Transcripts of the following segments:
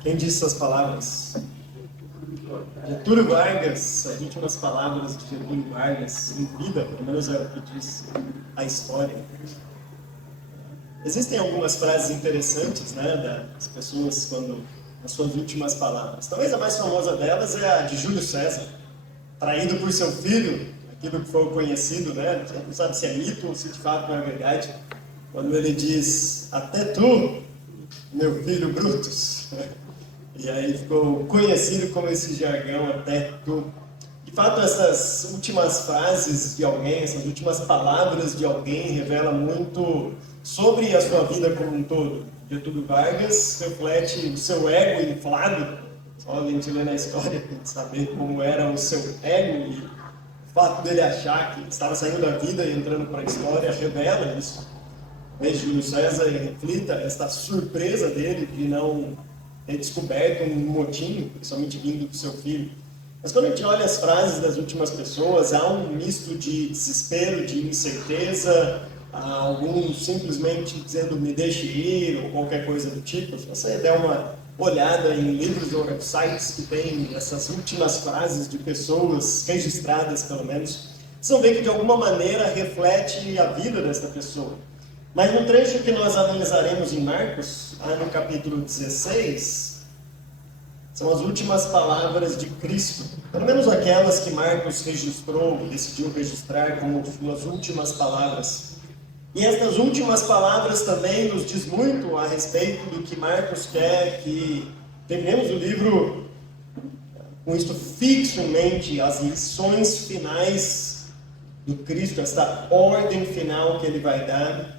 Quem disse essas palavras? Getúlio Vargas, as últimas palavras de Getúlio Vargas em vida, pelo menos é o que diz a história. Existem algumas frases interessantes, né, das pessoas quando as suas últimas palavras. Talvez a mais famosa delas é a de Júlio César, traído por seu filho, aquilo que foi conhecido, né? Não sabe se é mito ou se de fato não é verdade. Quando ele diz: "Até tu, meu filho Brutus." E aí ficou conhecido como esse jargão, "até tu." De fato, essas últimas frases de alguém, essas últimas palavras de alguém revelam muito sobre a sua vida como um todo. Getúlio Vargas reflete o seu ego inflado. Só a gente lê na história para saber como era o seu ego, e o fato dele achar que estava saindo da vida e entrando para a história revela isso. Talvez Júlio César reflita esta surpresa dele de não ter descoberto um motim, principalmente vindo do seu filho. Mas quando a gente olha as frases das últimas pessoas, há um misto de desespero, de incerteza, há alguns simplesmente dizendo "me deixe ir" ou qualquer coisa do tipo. Se você der uma olhada em livros ou websites que tem essas últimas frases de pessoas registradas, pelo menos, vocês vão ver que de alguma maneira reflete a vida dessa pessoa. Mas no trecho que nós analisaremos em Marcos, no capítulo 16, são as últimas palavras de Cristo, pelo menos aquelas que Marcos registrou, decidiu registrar como suas últimas palavras. E estas últimas palavras também nos diz muito a respeito do que Marcos quer que terminemos o livro com isto fixo em mente, as lições finais do Cristo, esta ordem final que ele vai dar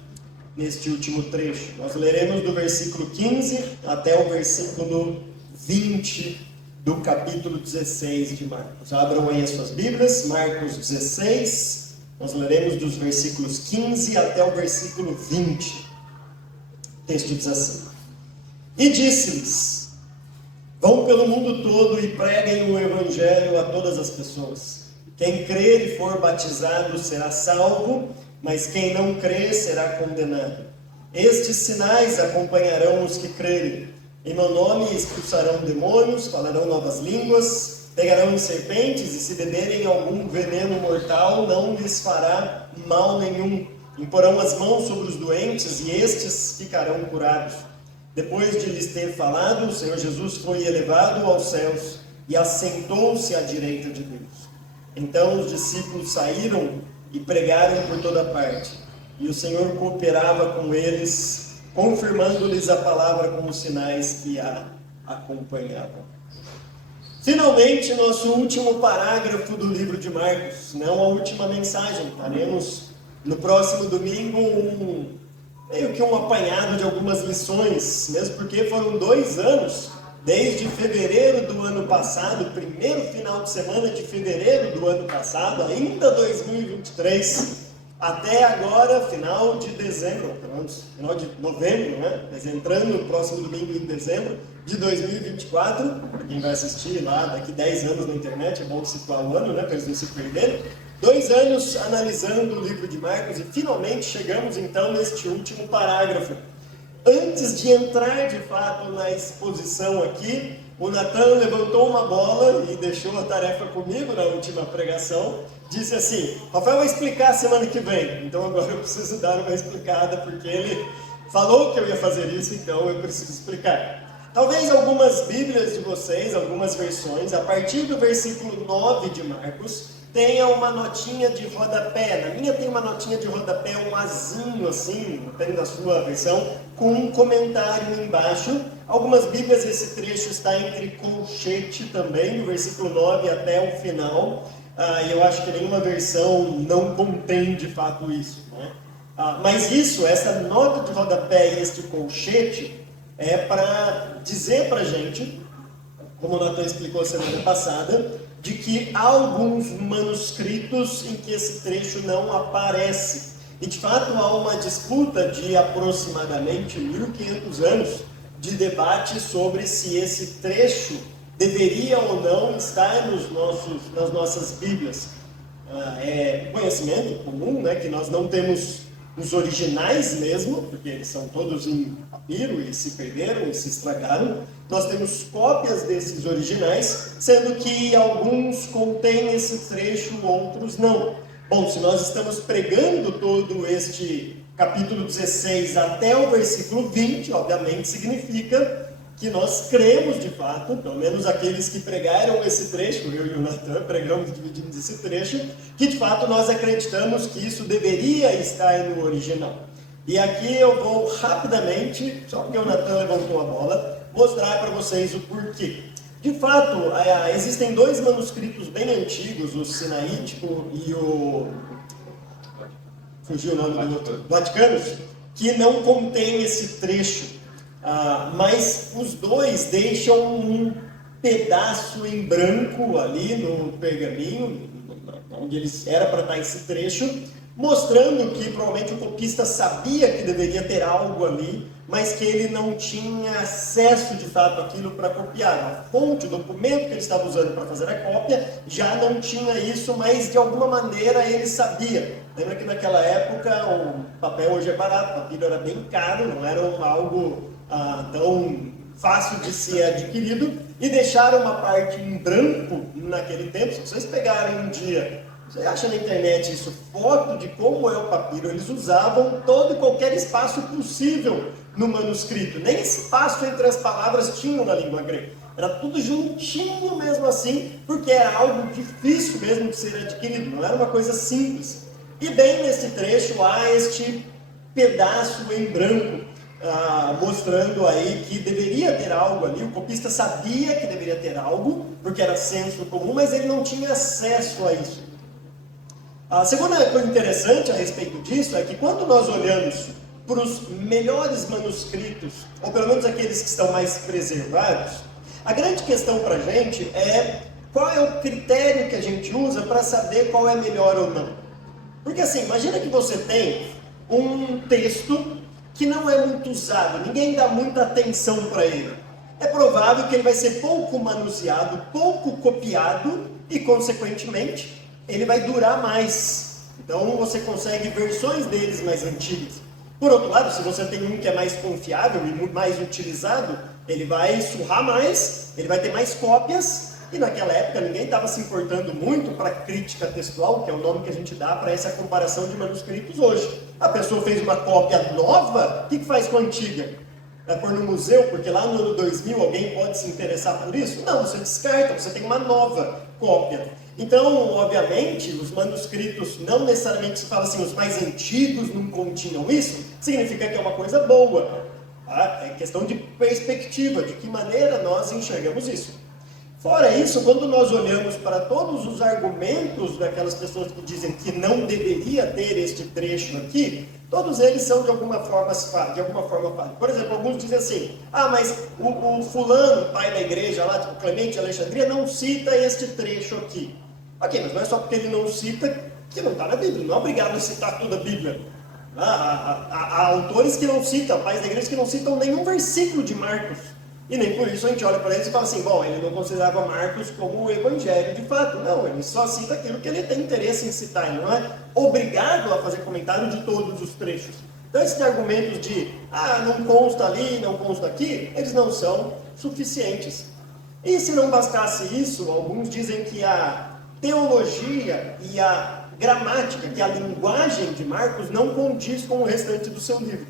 neste último trecho. Nós leremos do versículo 15 até o versículo 20 do capítulo 16 de Marcos. Abram aí as suas Bíblias, Marcos 16, nós leremos dos versículos 15 até o versículo 20. O texto diz assim: "E disse-lhes: vão pelo mundo todo e preguem o evangelho a todas as pessoas. Quem crer e for batizado será salvo, mas quem não crer será condenado. Estes sinais acompanharão os que crerem. Em meu nome expulsarão demônios, falarão novas línguas, pegarão em serpentes, e se beberem algum veneno mortal, não lhes fará mal nenhum. Imporão as mãos sobre os doentes, e estes ficarão curados." Depois de lhes ter falado, o Senhor Jesus foi elevado aos céus e assentou-se à direita de Deus. Então os discípulos saíram e pregaram por toda parte, e o Senhor cooperava com eles, confirmando-lhes a palavra com os sinais que a acompanhavam. Finalmente, nosso último parágrafo do livro de Marcos, não a última mensagem. Faremos no próximo domingo meio que um apanhado de algumas lições, mesmo porque foram 2 anos, desde fevereiro do ano passado, primeiro final de semana de fevereiro do ano passado, ainda 2023, até agora, final de dezembro, pelo menos final de novembro, né? Mas entrando no próximo domingo em dezembro de 2024, para quem vai assistir lá daqui 10 anos na internet, é bom situar o ano, né? Para eles não se perderem. 2 anos analisando o livro de Marcos e finalmente chegamos então neste último parágrafo. Antes de entrar de fato na exposição aqui, o Natan levantou uma bola e deixou a tarefa comigo na última pregação. Disse assim: Rafael vai explicar semana que vem, então agora eu preciso dar uma explicada, porque ele falou que eu ia fazer isso, então eu preciso explicar. Talvez algumas Bíblias de vocês, algumas versões, a partir do versículo 9 de Marcos, tenha uma notinha de rodapé. Na minha tem uma notinha de rodapé, um azinho assim, depende da sua versão, com um comentário embaixo. Algumas Bíblias esse trecho está entre colchete também, do versículo 9 até o final. E eu acho que nenhuma versão não contém de fato isso, né? Mas isso, essa nota de rodapé e este colchete, é para dizer para a gente, como o Natan explicou semana passada, de que há alguns manuscritos em que esse trecho não aparece. E de fato há uma disputa de aproximadamente 1500 anos de debate sobre se esse trecho deveria ou não estar nas nossas Bíblias. É conhecimento comum, né, que nós não temos os originais mesmo, porque eles são todos em papiro e se perderam e se estragaram. Nós temos cópias desses originais, sendo que alguns contêm esse trecho, outros não. Bom, se nós estamos pregando todo este capítulo 16 até o versículo 20, obviamente significa que nós cremos de fato, pelo menos aqueles que pregaram esse trecho, eu e o Natan pregamos dividindo esse trecho, que de fato nós acreditamos que isso deveria estar no original. E aqui eu vou rapidamente, só porque o Natan levantou a bola, mostrar para vocês o porquê. De fato, existem dois manuscritos bem antigos, o sinaítico e o... fugiu o nome do outro, Vaticanos, que não contém esse trecho. Mas os dois deixam um pedaço em branco ali no pergaminho, onde eles era para estar esse trecho, mostrando que provavelmente o copista sabia que deveria ter algo ali, mas que ele não tinha acesso de fato àquilo para copiar. A fonte, o documento que ele estava usando para fazer a cópia já não tinha isso, mas de alguma maneira ele sabia. Lembra que naquela época o papel hoje é barato, o papiro era bem caro, não era algo tão fácil de ser adquirido, e deixaram uma parte em branco naquele tempo. Se vocês pegarem um dia, você acha na internet isso, foto de como é o papiro, eles usavam todo e qualquer espaço possível no manuscrito, nem espaço entre as palavras tinham na língua grega, era tudo juntinho mesmo assim, porque era algo difícil mesmo de ser adquirido, não era uma coisa simples. E bem nesse trecho há este pedaço em branco, mostrando aí que deveria ter algo ali. O copista sabia que deveria ter algo, porque era senso comum, mas ele não tinha acesso a isso. A segunda coisa interessante a respeito disso é que quando nós olhamos para os melhores manuscritos, ou pelo menos aqueles que estão mais preservados, a grande questão para a gente é qual é o critério que a gente usa para saber qual é melhor ou não. Porque assim, imagina que você tem um texto que não é muito usado, ninguém dá muita atenção para ele. É provável que ele vai ser pouco manuseado, pouco copiado e, consequentemente, ele vai durar mais. Então, você consegue versões deles mais antigas. Por outro lado, se você tem um que é mais confiável e mais utilizado, ele vai surrar mais, ele vai ter mais cópias. E naquela época ninguém estava se importando muito para crítica textual, que é o nome que a gente dá para essa comparação de manuscritos hoje. A pessoa fez uma cópia nova, o que faz com a antiga? Vai pôr no museu, porque lá no ano 2000 alguém pode se interessar por isso? Não, você descarta, você tem uma nova cópia. Então, obviamente, os manuscritos, não necessariamente se fala assim, os mais antigos não continham isso, significa que é uma coisa boa. Tá? É questão de perspectiva, de que maneira nós enxergamos isso. Fora isso, quando nós olhamos para todos os argumentos daquelas pessoas que dizem que não deveria ter este trecho aqui, todos eles são de alguma forma falhos. Por exemplo, alguns dizem assim, mas o fulano, pai da igreja lá, tipo Clemente de Alexandria, não cita este trecho aqui. Ok, mas não é só porque ele não cita que não está na Bíblia, não é obrigado a citar toda a Bíblia. Há autores que não citam, pais da igreja que não citam nenhum versículo de Marcos. E nem por isso a gente olha para eles e fala assim, bom, ele não considerava Marcos como o evangelho de fato. Não, ele só cita aquilo que ele tem interesse em citar, ele não é obrigado a fazer comentário de todos os trechos. Então esses argumentos de, não consta ali, não consta aqui, eles não são suficientes. E se não bastasse isso, alguns dizem que a teologia e a gramática, que a linguagem de Marcos não condiz com o restante do seu livro.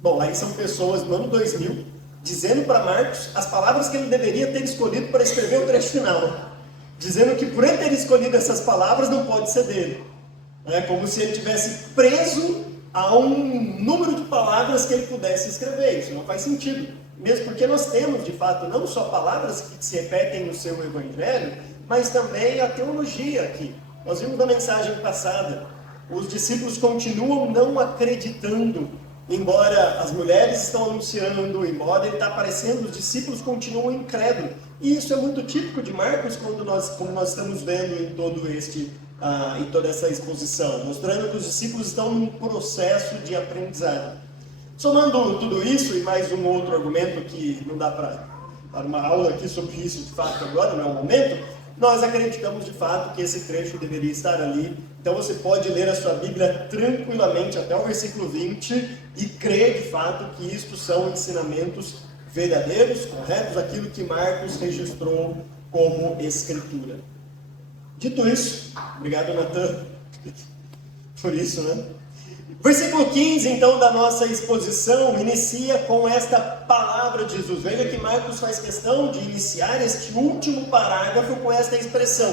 Bom, aí são pessoas no ano 2000, dizendo para Marcos as palavras que ele deveria ter escolhido para escrever o trecho final. Dizendo que por ele ter escolhido essas palavras não pode ser dele. É como se ele tivesse preso a um número de palavras que ele pudesse escrever. Isso não faz sentido. Mesmo porque nós temos, de fato, não só palavras que se repetem no seu evangelho, mas também a teologia aqui. Nós vimos na mensagem passada, os discípulos continuam não acreditando. Embora as mulheres estão anunciando, embora ele está aparecendo, os discípulos continuam incrédulos. E isso é muito típico de Marcos, como nós estamos vendo em toda essa exposição, mostrando que os discípulos estão num processo de aprendizado. Somando tudo isso e mais um outro argumento que não dá para dar uma aula aqui sobre isso de fato agora, não é o momento, nós acreditamos de fato que esse trecho deveria estar ali Então você pode ler a sua Bíblia tranquilamente até o versículo 20 e crer de fato que isto são ensinamentos verdadeiros, corretos, aquilo que Marcos registrou como escritura. Dito isso, obrigado, Natan, por isso, né? Versículo 15, então, da nossa exposição, inicia com esta palavra de Jesus. Veja que Marcos faz questão de iniciar este último parágrafo com esta expressão: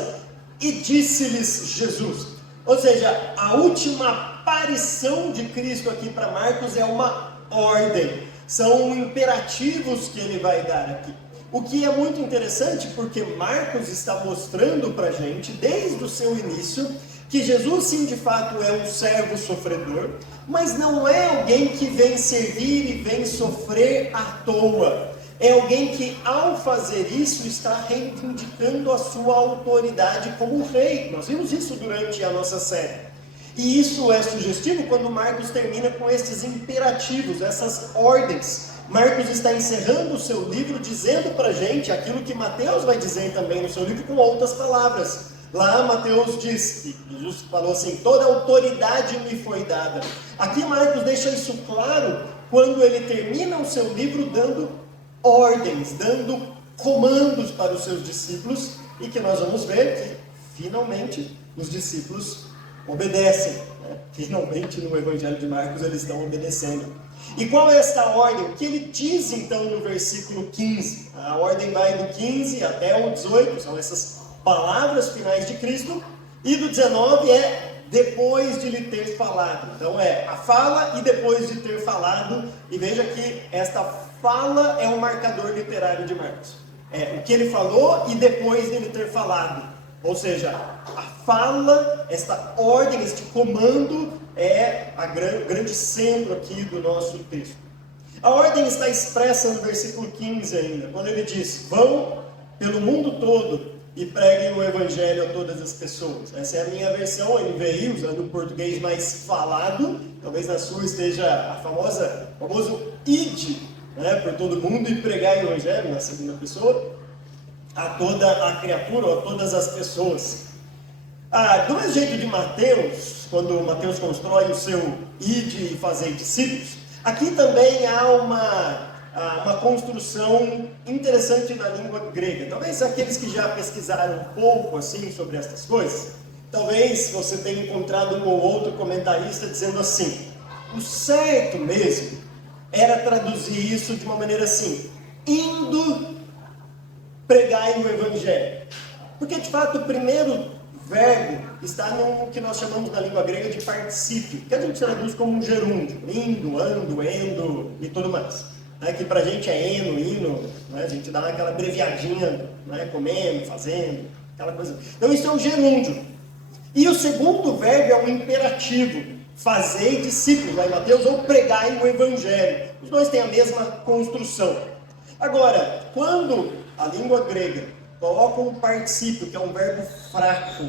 e disse-lhes Jesus. Ou seja, a última aparição de Cristo aqui para Marcos é uma ordem. São imperativos que ele vai dar aqui. O que é muito interessante, porque Marcos está mostrando para a gente, desde o seu início, que Jesus sim de fato é um servo sofredor, mas não é alguém que vem servir e vem sofrer à toa. É alguém que ao fazer isso está reivindicando a sua autoridade como rei. Nós vimos isso durante a nossa série. E isso é sugestivo quando Marcos termina com estes imperativos, essas ordens. Marcos está encerrando o seu livro dizendo para a gente aquilo que Mateus vai dizer também no seu livro com outras palavras. Lá Mateus diz, que Jesus falou assim: toda autoridade me foi dada. Aqui Marcos deixa isso claro quando ele termina o seu livro dando ordens, dando comandos para os seus discípulos, e que nós vamos ver que finalmente os discípulos obedecem, né? Finalmente no Evangelho de Marcos eles estão obedecendo. E qual é esta ordem? O que ele diz então no versículo 15? A ordem vai do 15 até o 18, são essas palavras finais de Cristo, e do 19 é depois de lhe ter falado. Então é a fala e depois de ter falado, e veja que esta fala é um marcador literário de Marcos. É o que ele falou e depois de ele ter falado. Ou seja, a fala, esta ordem, este comando é o grande centro aqui do nosso texto. A ordem está expressa no versículo 15 ainda, quando ele diz: vão pelo mundo todo e preguem o Evangelho a todas as pessoas. Essa é a minha versão, NVI, usando o português mais falado. Talvez na sua esteja o famoso id, né, por todo mundo, e pregar o Evangelho na segunda pessoa a toda a criatura, ou a todas as pessoas. Do mesmo jeito de Mateus, quando Mateus constrói o seu ide e fazer discípulos, aqui também há uma construção interessante na língua grega. Talvez aqueles que já pesquisaram um pouco assim sobre estas coisas, talvez você tenha encontrado um ou outro comentarista dizendo assim: o certo mesmo era traduzir isso de uma maneira assim: indo pregai o Evangelho. Porque de fato o primeiro verbo está no que nós chamamos na língua grega de particípio, que a gente traduz como um gerúndio: indo, ando, endo e tudo mais. Que pra gente é eno, hino, né? A gente dá aquela abreviadinha, né? Comendo, fazendo, aquela coisa. Então isso é um gerúndio. E o segundo verbo é um imperativo: fazei discípulos, lá em Mateus, ou pregai o Evangelho. Os dois têm a mesma construção. Agora, quando a língua grega coloca um particípio, que é um verbo fraco,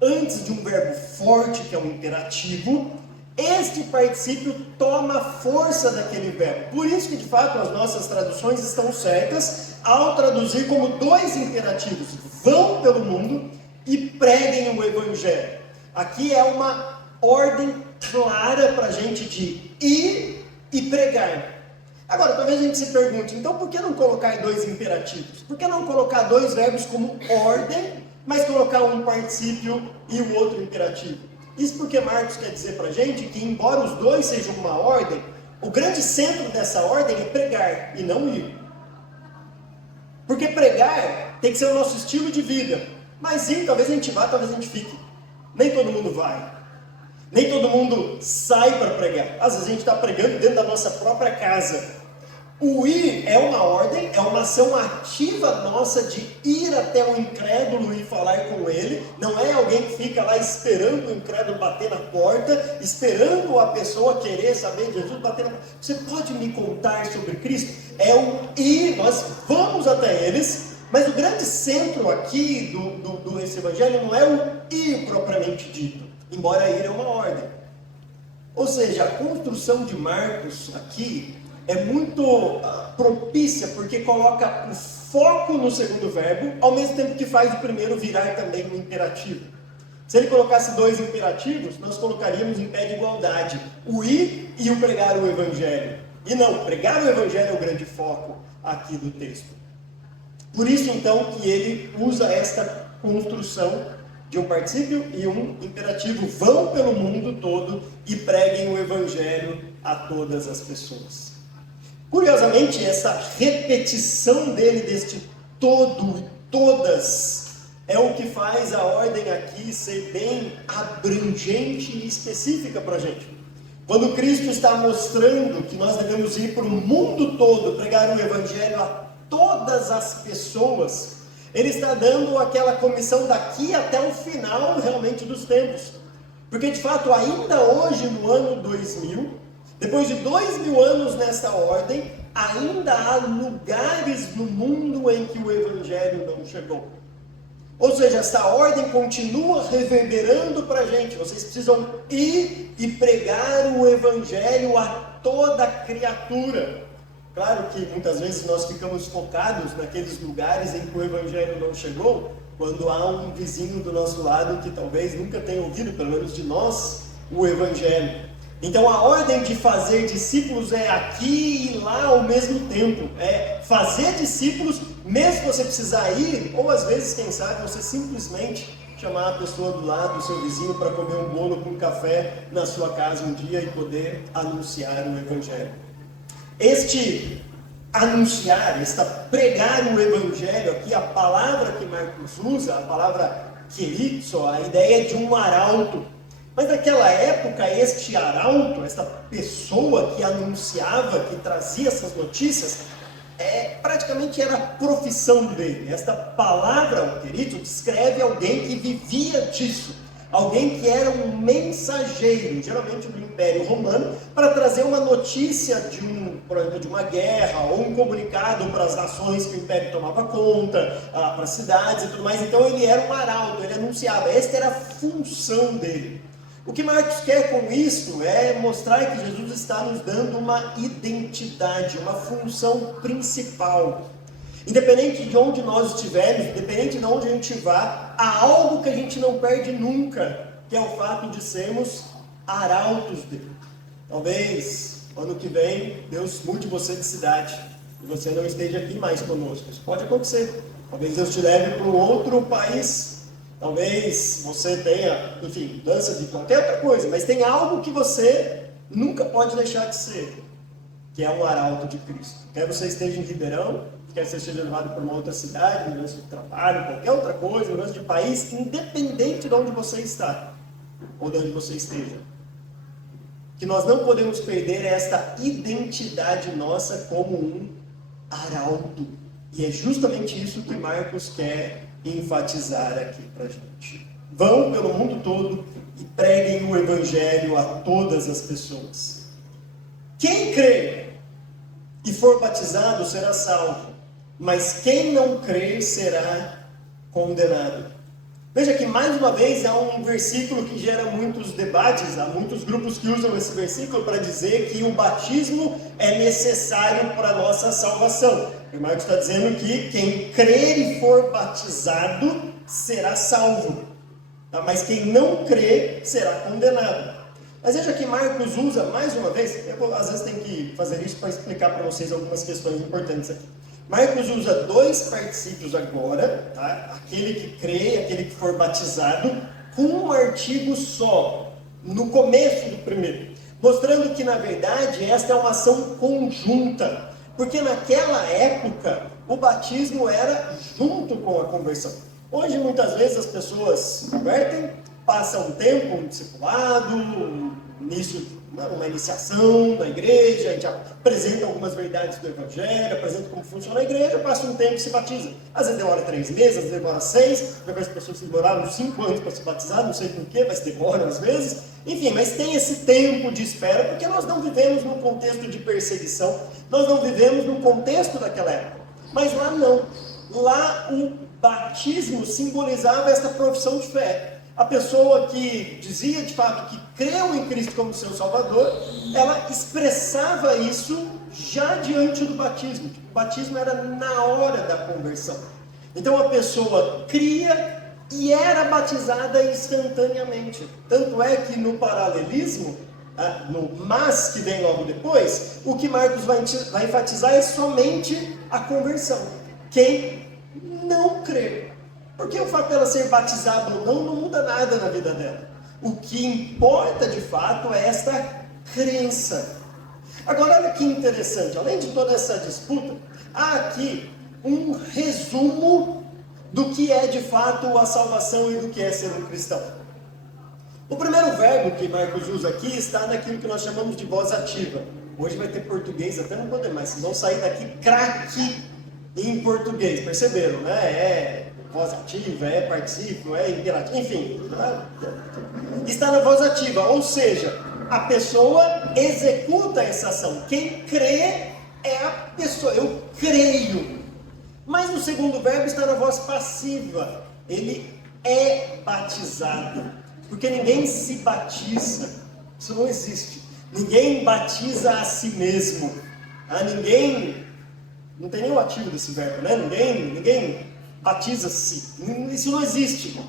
antes de um verbo forte, que é um imperativo, este particípio toma força daquele verbo. Por isso que, de fato, as nossas traduções estão certas ao traduzir como dois imperativos: vão pelo mundo e preguem o Evangelho. Aqui é uma ordem clara para a gente de ir e pregar. Agora, talvez a gente se pergunte: então por que não colocar dois imperativos? Por que não colocar dois verbos como ordem, mas colocar um particípio e o outro imperativo? Isso porque Marcos quer dizer para a gente que, embora os dois sejam uma ordem, o grande centro dessa ordem é pregar e não ir. Porque pregar tem que ser o nosso estilo de vida. Mas ir, talvez a gente vá, talvez a gente fique. Nem todo mundo vai. Nem todo mundo sai para pregar. Às vezes a gente está pregando dentro da nossa própria casa. O ir é uma ordem, é uma ação ativa nossa de ir até o incrédulo e falar com ele. Não é alguém que fica lá esperando o incrédulo bater na porta, esperando a pessoa querer saber de Jesus, bater na porta. Você pode me contar sobre Cristo? É o ir, nós vamos até eles, mas o grande centro aqui desse evangelho não é o ir propriamente dito, embora ir é uma ordem. Ou seja, a construção de Marcos aqui é muito propícia, porque coloca o foco no segundo verbo, ao mesmo tempo que faz o primeiro virar também um imperativo. Se ele colocasse dois imperativos, nós colocaríamos em pé de igualdade o ir e o pregar o Evangelho. E não, pregar o Evangelho é o grande foco aqui do texto. Por isso, então, que ele usa esta construção de um particípio e um imperativo. Vão pelo mundo todo e preguem o Evangelho a todas as pessoas. Curiosamente, essa repetição dele deste todo e todas é o que faz a ordem aqui ser bem abrangente e específica para a gente. Quando Cristo está mostrando que nós devemos ir para o mundo todo, pregar o Evangelho a todas as pessoas, ele está dando aquela comissão daqui até o final realmente dos tempos. Porque de fato, ainda hoje no ano 2000, depois de 2000 anos nessa ordem, ainda há lugares no mundo em que o Evangelho não chegou. Ou seja, essa ordem continua reverberando para a gente. Vocês precisam ir e pregar o Evangelho a toda criatura. Claro que muitas vezes nós ficamos focados naqueles lugares em que o Evangelho não chegou, quando há um vizinho do nosso lado que talvez nunca tenha ouvido, pelo menos de nós, o Evangelho. Então a ordem de fazer discípulos é aqui e lá ao mesmo tempo. É fazer discípulos, mesmo que você precisar ir, ou às vezes, quem sabe, você simplesmente chamar a pessoa do lado, o seu vizinho, para comer um bolo com café na sua casa um dia e poder anunciar o Evangelho. Este anunciar, esta pregar o Evangelho, aqui a palavra que Marcos usa, a palavra querizo, a ideia de um arauto. Mas naquela época, este arauto, esta pessoa que anunciava, que trazia essas notícias, praticamente era a profissão dele. Esta palavra, o querido, descreve alguém que vivia disso. Alguém que era um mensageiro, geralmente do Império Romano, para trazer uma notícia por exemplo, de uma guerra, ou um comunicado para as nações que o Império tomava conta, para as cidades e tudo mais. Então ele era um arauto, ele anunciava. Esta era a função dele. O que Marcos quer com isso é mostrar que Jesus está nos dando uma identidade, uma função principal. Independente de onde nós estivermos, independente de onde a gente vá, há algo que a gente não perde nunca, que é o fato de sermos arautos dele. Talvez, ano que vem, Deus mude você de cidade e você não esteja aqui mais conosco. Isso pode acontecer. Talvez Deus te leve para um outro país. Talvez você tenha, enfim, mudança de qualquer outra coisa, mas tem algo que você nunca pode deixar de ser, que é um arauto de Cristo. Quer você esteja em Ribeirão, quer você esteja levado para uma outra cidade, mudança de trabalho, qualquer outra coisa, mudança de país, independente de onde você está, ou de onde você esteja. Que nós não podemos perder esta identidade nossa como um arauto. E é justamente isso que Marcos quer enfatizar aqui para a gente. Vão pelo mundo todo e preguem o Evangelho a todas as pessoas. Quem crê e for batizado será salvo, mas quem não crer será condenado. Veja que mais uma vez há um versículo que gera muitos debates, há muitos grupos que usam esse versículo para dizer que o batismo é necessário para a nossa salvação. O Marcos está dizendo que quem crer e for batizado será salvo, tá? Mas quem não crer será condenado. Mas veja que Marcos usa, mais uma vez, eu às vezes tenho que fazer isso para explicar para vocês algumas questões importantes aqui. Marcos usa dois particípios agora, tá? Aquele que crê, aquele que for batizado, com um artigo só, no começo do primeiro, mostrando que na verdade esta é uma ação conjunta, porque naquela época o batismo era junto com a conversão. Hoje muitas vezes as pessoas se convertem, passam um tempo, um discipulado, uma iniciação na igreja, a gente apresenta algumas verdades do Evangelho, apresenta como funciona a igreja, passa um tempo e se batiza. Às vezes demora 3 meses, às vezes demora 6, já vejo pessoas que demoraram 5 anos para se batizar, não sei porquê, mas demora às vezes. Enfim, mas tem esse tempo de espera, porque nós não vivemos num contexto de perseguição, nós não vivemos num contexto daquela época. Mas lá não. Lá o batismo simbolizava essa profissão de fé. A pessoa que dizia de fato que creu em Cristo como seu Salvador, ela expressava isso já diante do batismo. O batismo era na hora da conversão. Então a pessoa cria, e era batizada instantaneamente. Tanto é que no paralelismo, no mas que vem logo depois, o que Marcos vai enfatizar é somente a conversão. Quem não crê. Porque o fato dela ser batizada ou não muda nada na vida dela. O que importa de fato é esta crença. Agora olha que interessante, além de toda essa disputa, há aqui um resumo do que é de fato a salvação e do que é ser um cristão. O primeiro verbo que Marcos usa aqui está naquilo que nós chamamos de voz ativa. Hoje vai ter português até não poder mais, vocês vão sair daqui craque em português, perceberam, né? É voz ativa, é particípio, é imperativo, enfim. Está na voz ativa, ou seja, a pessoa executa essa ação. Quem crê é a pessoa, eu creio. Mas o segundo verbo está na voz passiva. Ele é batizado. Porque ninguém se batiza. Isso não existe. Ninguém batiza a si mesmo. Ninguém... Não tem nem o ativo desse verbo, né? Ninguém batiza-se. Isso não existe.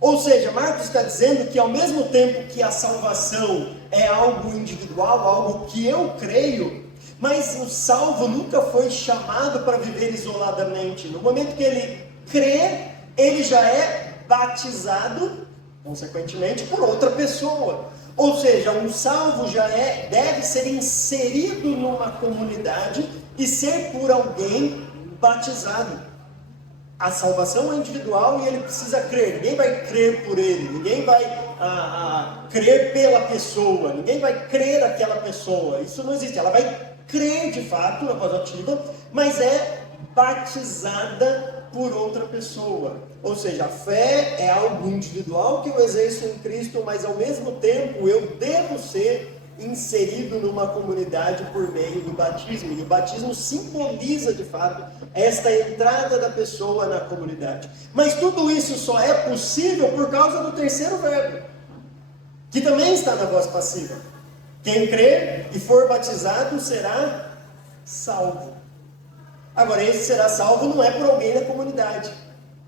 Ou seja, Marcos está dizendo que ao mesmo tempo que a salvação é algo individual, algo que eu creio, mas o salvo nunca foi chamado para viver isoladamente. No momento que ele crê, ele já é batizado, consequentemente, por outra pessoa. Ou seja, um salvo já deve ser inserido numa comunidade e ser por alguém batizado. A salvação é individual e ele precisa crer. Ninguém vai crer por ele, ninguém vai crer pela pessoa, ninguém vai crer aquela pessoa. Isso não existe. Ela vai crer de fato na voz ativa, mas é batizada por outra pessoa. Ou seja, a fé é algo individual que eu exerço em Cristo, mas ao mesmo tempo eu devo ser inserido numa comunidade por meio do batismo. E o batismo simboliza de fato esta entrada da pessoa na comunidade. Mas tudo isso só é possível por causa do terceiro verbo, que também está na voz passiva. Quem crer e for batizado será salvo. Agora, esse será salvo não é por alguém da comunidade,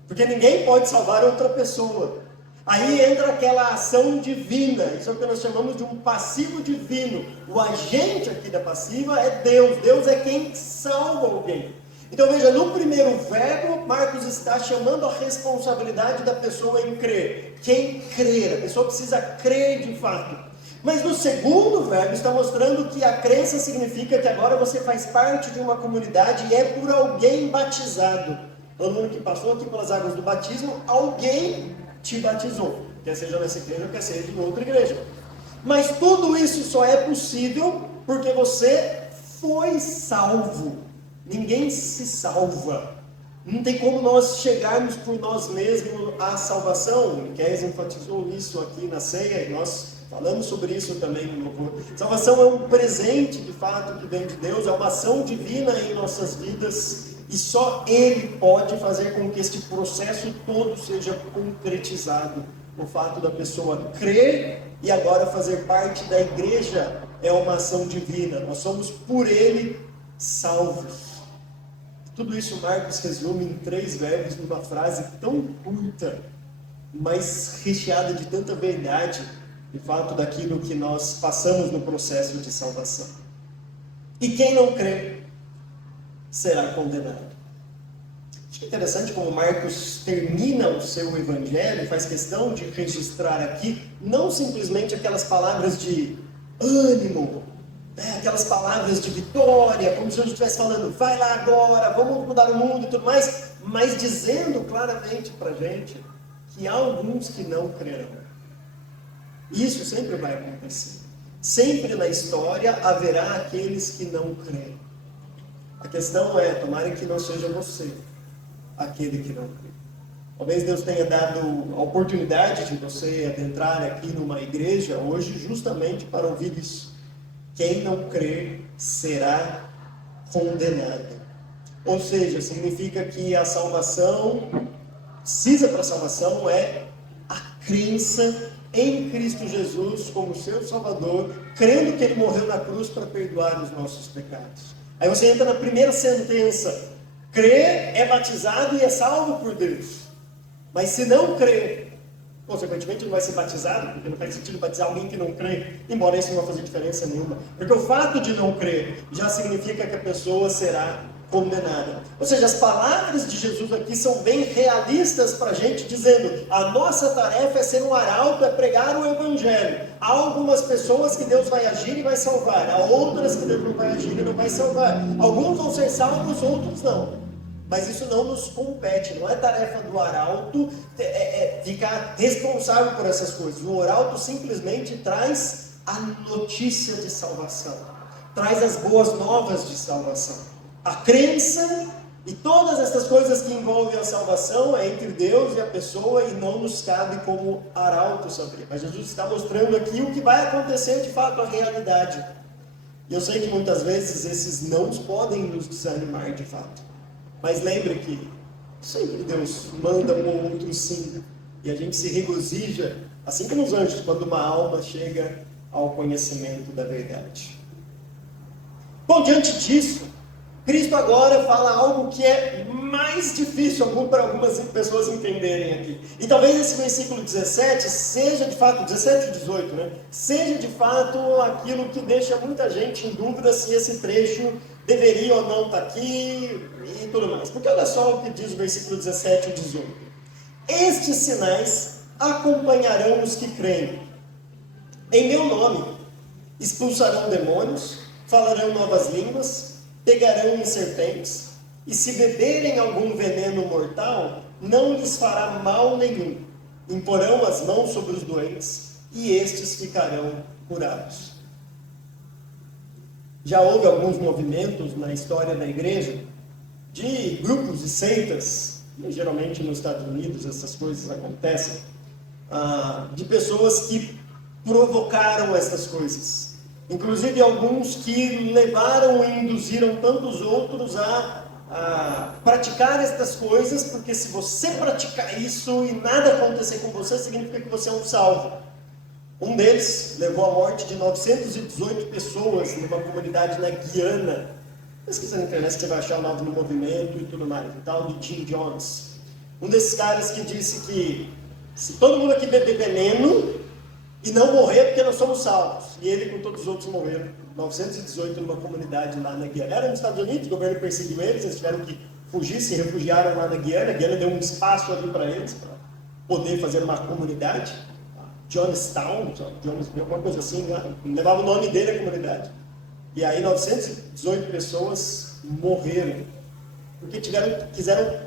porque ninguém pode salvar outra pessoa. Aí entra aquela ação divina, isso é o que nós chamamos de um passivo divino. O agente aqui da passiva é Deus. Deus é quem salva alguém. Então veja, no primeiro verbo, Marcos está chamando a responsabilidade da pessoa em crer. Quem crer, a pessoa precisa crer de fato. Mas no segundo verbo está mostrando que a crença significa que agora você faz parte de uma comunidade e é por alguém batizado. Todo mundo que passou aqui pelas águas do batismo, alguém te batizou. Quer seja nessa igreja, quer seja em outra igreja. Mas tudo isso só é possível porque você foi salvo. Ninguém se salva. Não tem como nós chegarmos por nós mesmos à salvação. O Kes enfatizou isso aqui na ceia e nós falamos sobre isso também no louvor. Salvação é um presente de fato que vem de Deus, é uma ação divina em nossas vidas. E só Ele pode fazer com que este processo todo seja concretizado. O fato da pessoa crer e agora fazer parte da igreja é uma ação divina. Nós somos por Ele salvos. Tudo isso Marcos resume em 3 verbos numa frase tão curta, mas recheada de tanta verdade, de fato, daquilo que nós passamos no processo de salvação. E quem não crê será condenado. Acho interessante como Marcos termina o seu evangelho, faz questão de registrar aqui, não simplesmente aquelas palavras de ânimo, aquelas palavras de vitória, como se Jesus estivesse falando, vai lá agora, vamos mudar o mundo e tudo mais, mas dizendo claramente para a gente que há alguns que não crerão. Isso sempre vai acontecer. Sempre na história haverá aqueles que não creem. A questão é, tomara que não seja você aquele que não crê. Talvez Deus tenha dado a oportunidade de você adentrar aqui numa igreja hoje justamente para ouvir isso. Quem não crer será condenado. Ou seja, significa que a salvação, precisa para a salvação é a crença em Cristo Jesus como seu Salvador, crendo que Ele morreu na cruz para perdoar os nossos pecados. Aí você entra na primeira sentença, crê, é batizado e é salvo por Deus. Mas se não crer, consequentemente não vai ser batizado, porque não faz sentido batizar alguém que não crê, embora isso não vai fazer diferença nenhuma. Porque o fato de não crer já significa que a pessoa será condenada. Ou seja, as palavras de Jesus aqui são bem realistas para a gente, dizendo: a nossa tarefa é ser um arauto, é pregar o Evangelho. Há algumas pessoas que Deus vai agir e vai salvar, há outras que Deus não vai agir e não vai salvar. Alguns vão ser salvos, outros não. Mas isso não nos compete, não é tarefa do arauto ficar responsável por essas coisas. O arauto simplesmente traz a notícia de salvação, traz as boas novas de salvação. A crença e todas essas coisas que envolvem a salvação é entre Deus e a pessoa e não nos cabe como arauto saber. Mas Jesus está mostrando aqui o que vai acontecer de fato, a realidade. E eu sei que muitas vezes esses nãos podem nos desanimar de fato. Mas lembre que sempre Deus manda um ou outro sim. E a gente se regozija, assim como os anjos, quando uma alma chega ao conhecimento da verdade. Bom, diante disso, Cristo agora fala algo que é mais difícil para algumas pessoas entenderem aqui. E talvez esse versículo 17 seja de fato, 17 e 18, né? Seja de fato aquilo que deixa muita gente em dúvida se esse trecho deveria ou não estar aqui e tudo mais. Porque olha só o que diz o versículo 17 e 18. Estes sinais acompanharão os que creem. Em meu nome expulsarão demônios, falarão novas línguas, pegarão em serpentes, e se beberem algum veneno mortal, não lhes fará mal nenhum. Imporão as mãos sobre os doentes, e estes ficarão curados. Já houve alguns movimentos na história da igreja, de grupos e seitas, e geralmente nos Estados Unidos essas coisas acontecem, de pessoas que provocaram essas coisas. Inclusive alguns que levaram e induziram tantos outros a praticar estas coisas, porque se você praticar isso e nada acontecer com você, significa que você é um salvo. Um deles levou à morte de 918 pessoas numa comunidade na Guiana. Pesquisa na internet, você vai achar o nome do movimento e tudo mais, o tal de Jim Jones. Um desses caras que disse que se todo mundo aqui beber veneno e não morrer, porque nós somos salvos. E ele com todos os outros morreram. 918 numa comunidade lá na Guiana. Era nos Estados Unidos, o governo perseguiu eles tiveram que fugir, se refugiaram lá na Guiana. A Guiana deu um espaço ali para eles, para poder fazer uma comunidade. Jonestown, alguma coisa assim, levava o nome dele a comunidade. E aí 918 pessoas morreram, porque quiseram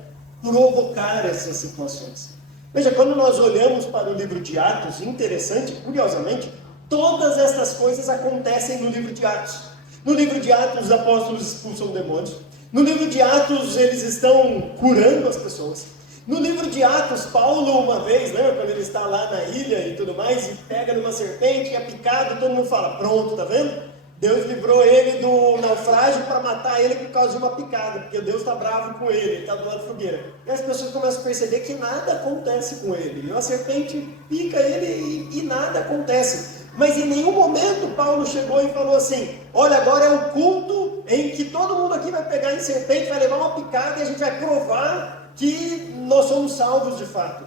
provocar essas situações. Veja, quando nós olhamos para o livro de Atos, interessante, curiosamente, todas essas coisas acontecem no livro de Atos. No livro de Atos, os apóstolos expulsam demônios. No livro de Atos, eles estão curando as pessoas. No livro de Atos, Paulo, uma vez, lembra quando ele está lá na ilha e tudo mais, e pega numa serpente e é picado, todo mundo fala: pronto, tá vendo? Deus livrou ele do naufrágio para matar ele por causa de uma picada, porque Deus está bravo com ele está do lado da fogueira. E as pessoas começam a perceber que nada acontece com ele. E uma serpente pica ele e nada acontece. Mas em nenhum momento Paulo chegou e falou assim: olha, agora é um culto em que todo mundo aqui vai pegar em serpente, vai levar uma picada e a gente vai provar que nós somos salvos de fato.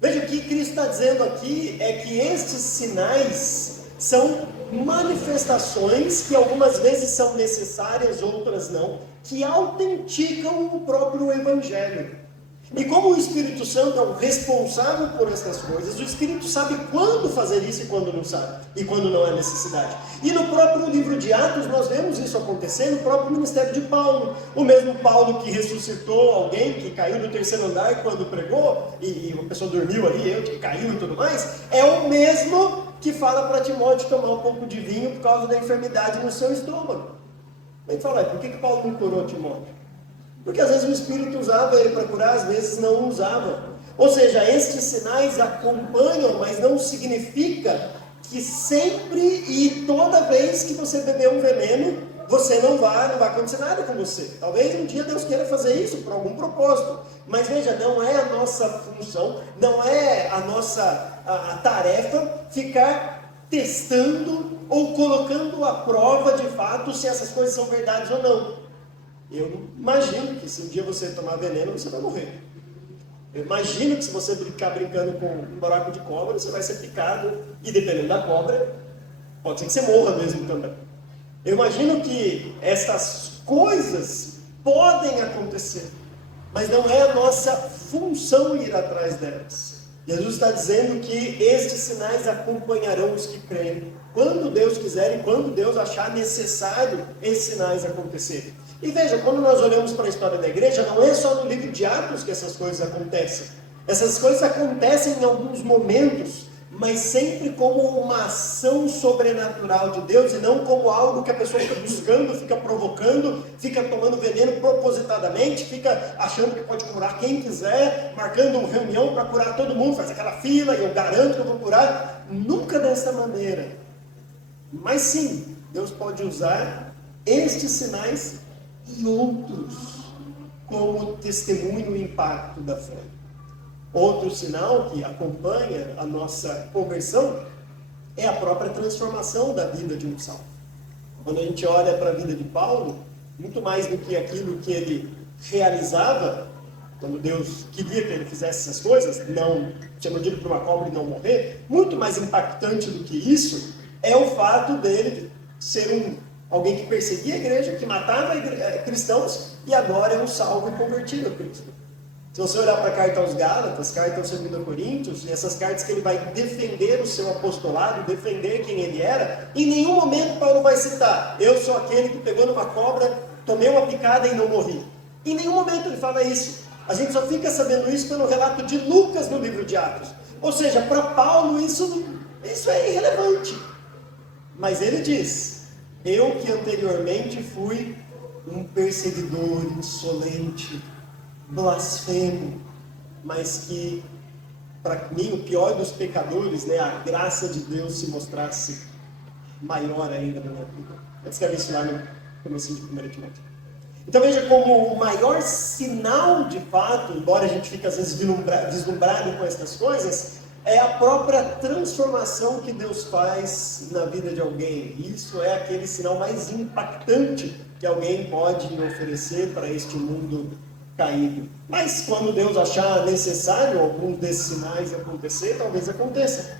Veja, o que Cristo está dizendo aqui é que estes sinais são manifestações que algumas vezes são necessárias, outras não, que autenticam o próprio Evangelho. E como o Espírito Santo é o responsável por essas coisas, o Espírito sabe quando fazer isso e quando não sabe, e quando não é necessidade. E no próprio livro de Atos nós vemos isso acontecer no próprio ministério de Paulo. O mesmo Paulo que ressuscitou alguém que caiu do terceiro andar quando pregou, e uma pessoa dormiu ali, que caiu e tudo mais, é o mesmo que fala para Timóteo tomar um pouco de vinho por causa da enfermidade no seu estômago. Ele fala: por que Paulo não curou Timóteo? Porque às vezes o Espírito usava ele para curar, às vezes não usava. Ou seja, estes sinais acompanham, mas não significa que sempre e toda vez que você beber um veneno, você não vai acontecer nada com você. Talvez um dia Deus queira fazer isso por algum propósito. Mas veja, não é a nossa função, não é a nossa tarefa ficar testando ou colocando à prova de fato se essas coisas são verdades ou não. Eu imagino que se um dia você tomar veneno, você vai morrer. Eu imagino que se você ficar brincando com um buraco de cobra, você vai ser picado, e dependendo da cobra, pode ser que você morra mesmo também. Eu imagino que essas coisas podem acontecer, mas não é a nossa função ir atrás delas. Jesus está dizendo que estes sinais acompanharão os que creem, quando Deus quiser e quando Deus achar necessário esses sinais acontecerem. E veja, quando nós olhamos para a história da igreja, não é só no livro de Atos que essas coisas acontecem. Essas coisas acontecem em alguns momentos, mas sempre como uma ação sobrenatural de Deus e não como algo que a pessoa fica buscando, fica provocando, fica tomando veneno propositadamente, fica achando que pode curar quem quiser, marcando uma reunião para curar todo mundo, faz aquela fila e eu garanto que eu vou curar. Nunca dessa maneira. Mas sim, Deus pode usar estes sinais e outros como testemunho e impacto da fé. Outro sinal que acompanha a nossa conversão é a própria transformação da vida de um salvo. Quando a gente olha para a vida de Paulo, muito mais do que aquilo que ele realizava, quando Deus queria que ele fizesse essas coisas, não tinha mordido por uma cobra e não morrer, muito mais impactante do que isso é o fato dele ser alguém que perseguia a igreja, que matava cristãos e agora é um salvo e convertido a Cristo. Se você olhar para a carta aos Gálatas, carta aos 2 Coríntios, e essas cartas que ele vai defender o seu apostolado, defender quem ele era, em nenhum momento Paulo vai citar: eu sou aquele que pegou numa cobra, tomei uma picada e não morri. Em nenhum momento ele fala isso. A gente só fica sabendo isso pelo relato de Lucas no livro de Atos. Ou seja, para Paulo isso é irrelevante. Mas ele diz: eu que anteriormente fui um perseguidor insolente, blasfemo, mas que para mim o pior dos pecadores, a graça de Deus se mostrasse maior ainda na minha vida. Eu escrevi isso lá no começo de 1 Timóteo. Então veja como o maior sinal de fato, embora a gente fique às vezes deslumbrado com essas coisas, é a própria transformação que Deus faz na vida de alguém. Isso é aquele sinal mais impactante que alguém pode oferecer para este mundo caído. Mas quando Deus achar necessário alguns desses sinais acontecer, talvez aconteça.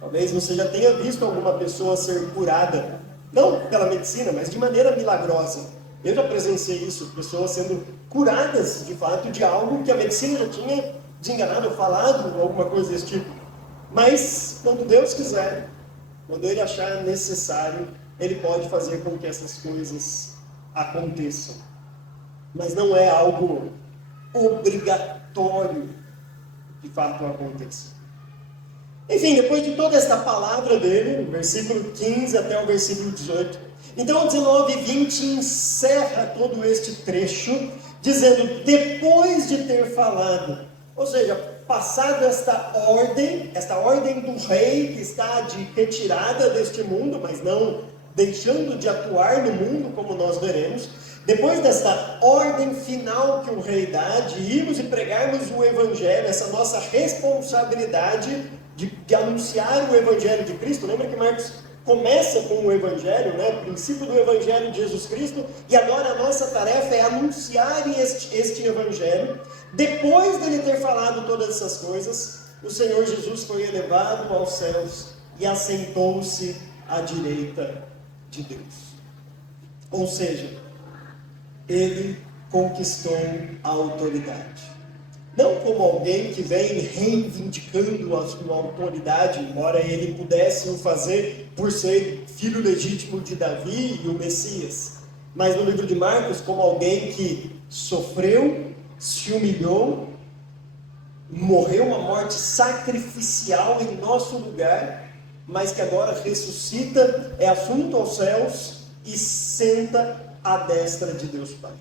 Talvez você já tenha visto alguma pessoa ser curada, não pela medicina, mas de maneira milagrosa. Eu já presenciei isso, pessoas sendo curadas de fato de algo que a medicina já tinha desenganado, falado, alguma coisa desse tipo. Mas quando Deus quiser, quando Ele achar necessário, Ele pode fazer com que essas coisas aconteçam. Mas não é algo obrigatório que de fato aconteça. Enfim, depois de toda esta palavra dele, versículo 15 até o versículo 18, então 19 e 20 encerra todo este trecho, dizendo: depois de ter falado, ou seja, passado esta ordem do rei que está de retirada deste mundo, mas não deixando de atuar no mundo, como nós veremos. Depois dessa ordem final que o rei dá, de irmos e pregarmos o evangelho, essa nossa responsabilidade de anunciar o evangelho de Cristo. Lembra que Marcos começa com o evangelho, o princípio do evangelho de Jesus Cristo, e agora a nossa tarefa é anunciar este evangelho. Depois dele ter falado todas essas coisas, o Senhor Jesus foi elevado aos céus e assentou-se à direita de Deus. Ou seja, ele conquistou a autoridade. Não como alguém que vem reivindicando a sua autoridade, embora ele pudesse o fazer por ser filho legítimo de Davi e o Messias. Mas no livro de Marcos, como alguém que sofreu, se humilhou, morreu uma morte sacrificial em nosso lugar, mas que agora ressuscita, é assunto aos céus e senta à destra de Deus Pai.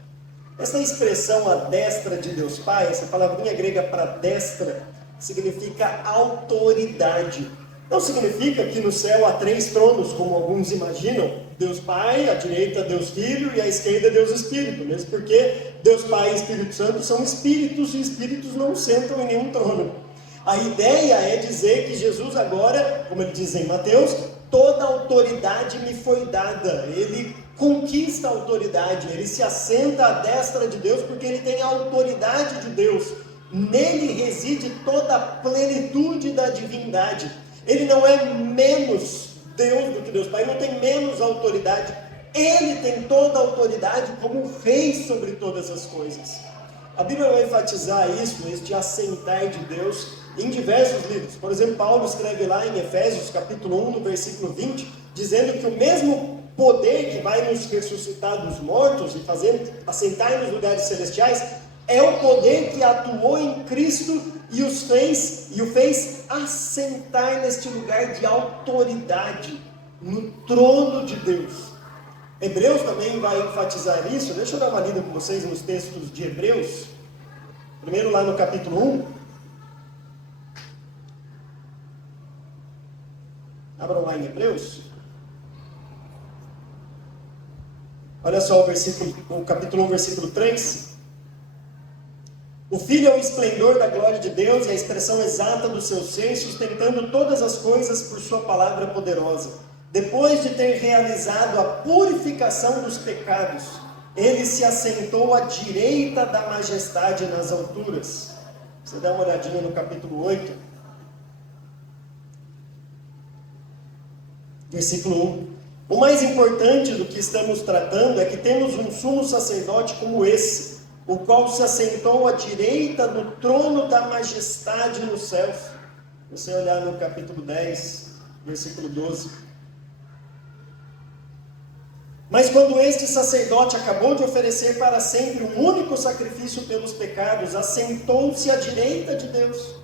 Essa expressão, a destra de Deus Pai, essa palavrinha grega para destra, significa autoridade. Não significa que no céu há 3 tronos, como alguns imaginam: Deus Pai, à direita Deus Filho e à esquerda Deus Espírito, mesmo porque Deus Pai e Espírito Santo são espíritos, e espíritos não sentam em nenhum trono. A ideia é dizer que Jesus agora, como ele diz em Mateus, toda autoridade me foi dada. Ele conquista a autoridade, ele se assenta à destra de Deus porque ele tem a autoridade de Deus. Nele reside toda a plenitude da divindade. Ele não é menos Deus do que Deus Pai, não tem menos autoridade. Ele tem toda a autoridade como rei sobre todas as coisas. A Bíblia vai enfatizar isso, este assentar de Deus, em diversos livros. Por exemplo, Paulo escreve lá em Efésios, capítulo 1, no versículo 20, dizendo que o mesmo poder que vai nos ressuscitar dos mortos e fazer assentar nos lugares celestiais, é o poder que atuou em Cristo e o fez assentar neste lugar de autoridade, no trono de Deus. Hebreus também vai enfatizar isso. Deixa eu dar uma lida com vocês nos textos de Hebreus. Primeiro lá no capítulo 1. Abram lá em Hebreus. Olha só o capítulo 1, versículo 3. O Filho é o esplendor da glória de Deus e a expressão exata do seu ser, sustentando todas as coisas por sua palavra poderosa. Depois de ter realizado a purificação dos pecados, ele se assentou à direita da majestade nas alturas. Você dá uma olhadinha no capítulo 8, versículo 1. O mais importante do que estamos tratando é que temos um sumo sacerdote como esse, o qual se assentou à direita do trono da majestade no céu. Você olhar no capítulo 10, versículo 12. Mas quando este sacerdote acabou de oferecer para sempre um único sacrifício pelos pecados, assentou-se à direita de Deus.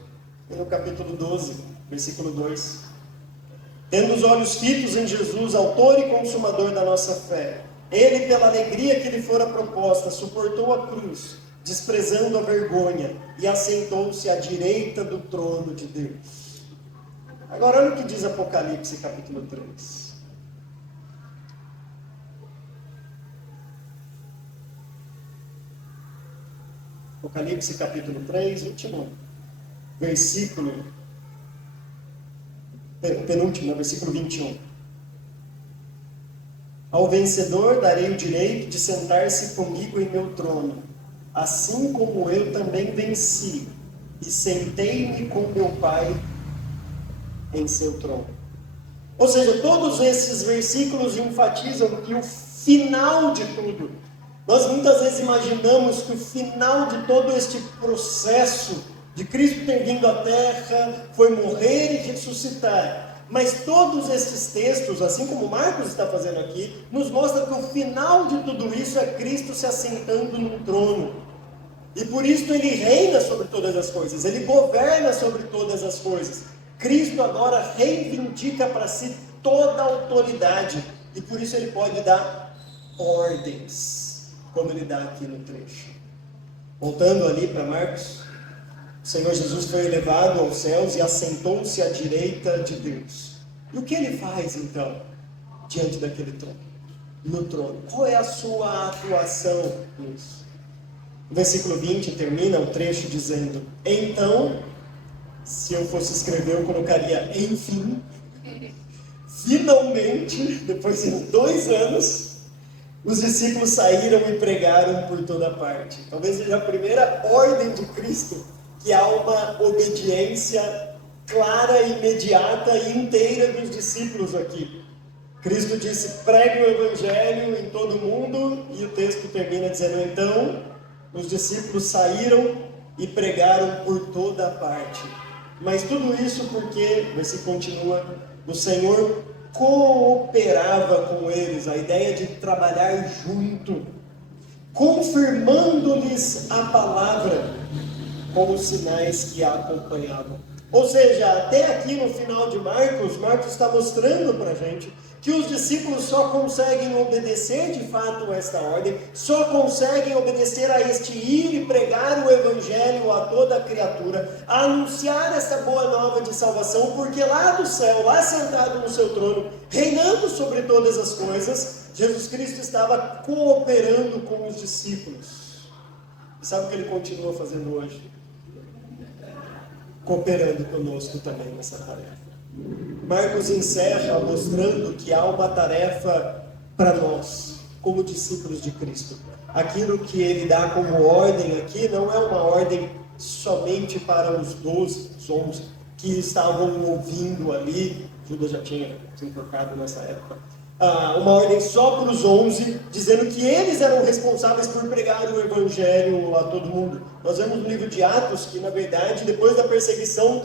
E no capítulo 12, versículo 2. Tendo os olhos fitos em Jesus, autor e consumador da nossa fé, ele, pela alegria que lhe fora proposta, suportou a cruz, desprezando a vergonha, e assentou-se à direita do trono de Deus. Agora olha o que diz Apocalipse, capítulo 3. Apocalipse capítulo 3, último versículo, penúltimo, versículo 21. Ao vencedor darei o direito de sentar-se comigo em meu trono, assim como eu também venci, e sentei-me com meu Pai em seu trono. Ou seja, todos esses versículos enfatizam que o final de tudo, nós muitas vezes imaginamos que o final de todo este processo de Cristo ter vindo à Terra foi morrer e ressuscitar. Mas todos esses textos, assim como Marcos está fazendo aqui, nos mostram que o final de tudo isso é Cristo se assentando no trono. E por isso ele reina sobre todas as coisas, ele governa sobre todas as coisas. Cristo agora reivindica para si toda a autoridade, e por isso ele pode dar ordens, como ele dá aqui no trecho. Voltando ali para Marcos, o Senhor Jesus foi elevado aos céus e assentou-se à direita de Deus. E o que ele faz então, diante daquele trono? No trono. Qual é a sua atuação nisso? O versículo 20 termina o trecho dizendo: então, se eu fosse escrever, eu colocaria enfim, finalmente, depois de 2 anos, os discípulos saíram e pregaram por toda parte. Talvez seja a primeira ordem de Cristo, que há uma obediência clara, imediata e inteira dos discípulos aqui. Cristo disse: pregue o evangelho em todo o mundo, e o texto termina dizendo: então, os discípulos saíram e pregaram por toda a parte. Mas tudo isso porque, versículo continua, o Senhor cooperava com eles, a ideia de trabalhar junto, confirmando-lhes a palavra com os sinais que a acompanhavam. Ou seja, até aqui no final de Marcos está mostrando para a gente que os discípulos só conseguem obedecer de fato a esta ordem, só conseguem obedecer a este ir e pregar o evangelho a toda a criatura, a anunciar essa boa nova de salvação, porque lá do céu, lá sentado no seu trono, reinando sobre todas as coisas, Jesus Cristo estava cooperando com os discípulos. E sabe o que ele continua fazendo hoje? Cooperando conosco também nessa tarefa. Marcos encerra mostrando que há uma tarefa para nós, como discípulos de Cristo. Aquilo que ele dá como ordem aqui não é uma ordem somente para os 12, os 11 que estavam ouvindo ali. Judas já tinha se enforcado nessa época. Uma ordem só para os 11, dizendo que eles eram responsáveis por pregar o evangelho a todo mundo. Nós vemos no livro de Atos que, na verdade, depois da perseguição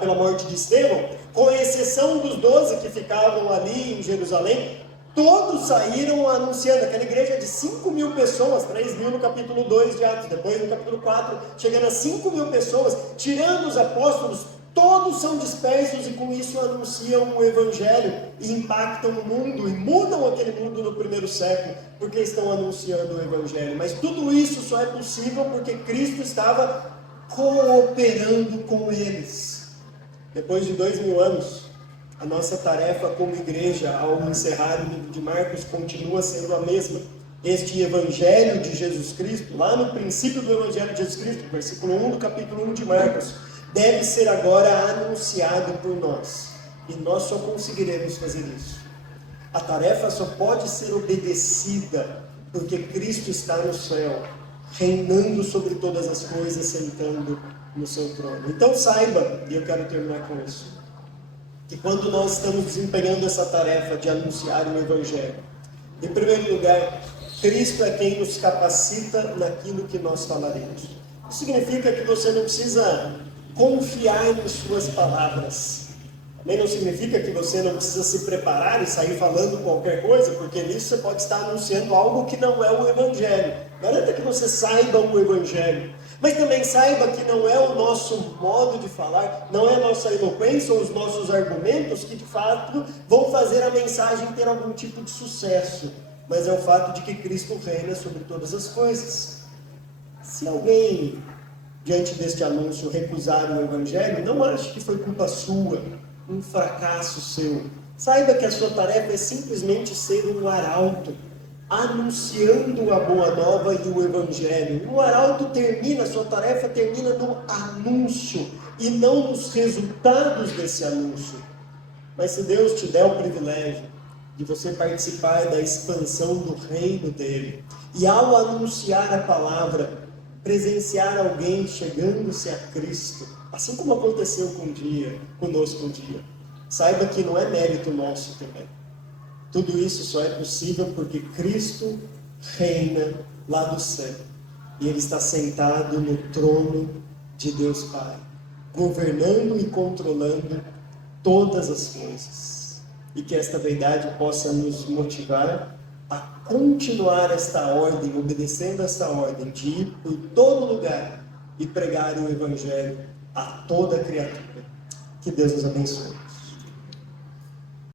pela morte de Estevão, com exceção dos 12 que ficavam ali em Jerusalém, todos saíram anunciando. Aquela igreja de 5.000 pessoas, 3.000 no capítulo 2 de Atos, depois no capítulo 4, chegando a 5.000 pessoas, tirando os apóstolos, todos são dispersos e com isso anunciam o evangelho e impactam o mundo e mudam aquele mundo no primeiro século, porque estão anunciando o evangelho. Mas tudo isso só é possível porque Cristo estava cooperando com eles. Depois de 2.000 anos, a nossa tarefa como igreja, ao encerrar o livro de Marcos, continua sendo a mesma. Este evangelho de Jesus Cristo, lá no princípio do evangelho de Jesus Cristo, versículo 1 do capítulo 1 de Marcos, deve ser agora anunciado por nós. E nós só conseguiremos fazer isso. A tarefa só pode ser obedecida porque Cristo está no céu, reinando sobre todas as coisas, sentando no seu trono. Então saiba, e eu quero terminar com isso, que quando nós estamos desempenhando essa tarefa de anunciar o evangelho, em primeiro lugar, Cristo é quem nos capacita naquilo que nós falaremos. Isso significa que você não precisa confiar em suas palavras. Também não significa que você não precisa se preparar e sair falando qualquer coisa, porque nisso você pode estar anunciando algo que não é o evangelho. Garanta que você saiba o evangelho, mas também saiba que não é o nosso modo de falar, não é a nossa eloquência ou os nossos argumentos que de fato vão fazer a mensagem ter algum tipo de sucesso, mas é o fato de que Cristo reina sobre todas as coisas. Se alguém, diante deste anúncio, recusar o evangelho, não ache que foi culpa sua, um fracasso seu. Saiba que a sua tarefa é simplesmente ser um arauto, anunciando a boa nova e o evangelho. O arauto termina, a sua tarefa termina no anúncio e não nos resultados desse anúncio. Mas se Deus te der o privilégio de você participar da expansão do reino dele, e ao anunciar a palavra, presenciar alguém chegando-se a Cristo, assim como aconteceu conosco um dia, saiba que não é mérito nosso também. Tudo isso só é possível porque Cristo reina lá do céu. E Ele está sentado no trono de Deus Pai, governando e controlando todas as coisas. E que esta verdade possa nos motivar a continuar esta ordem, obedecendo esta ordem, de ir por todo lugar e pregar o Evangelho a toda criatura. Que Deus nos abençoe.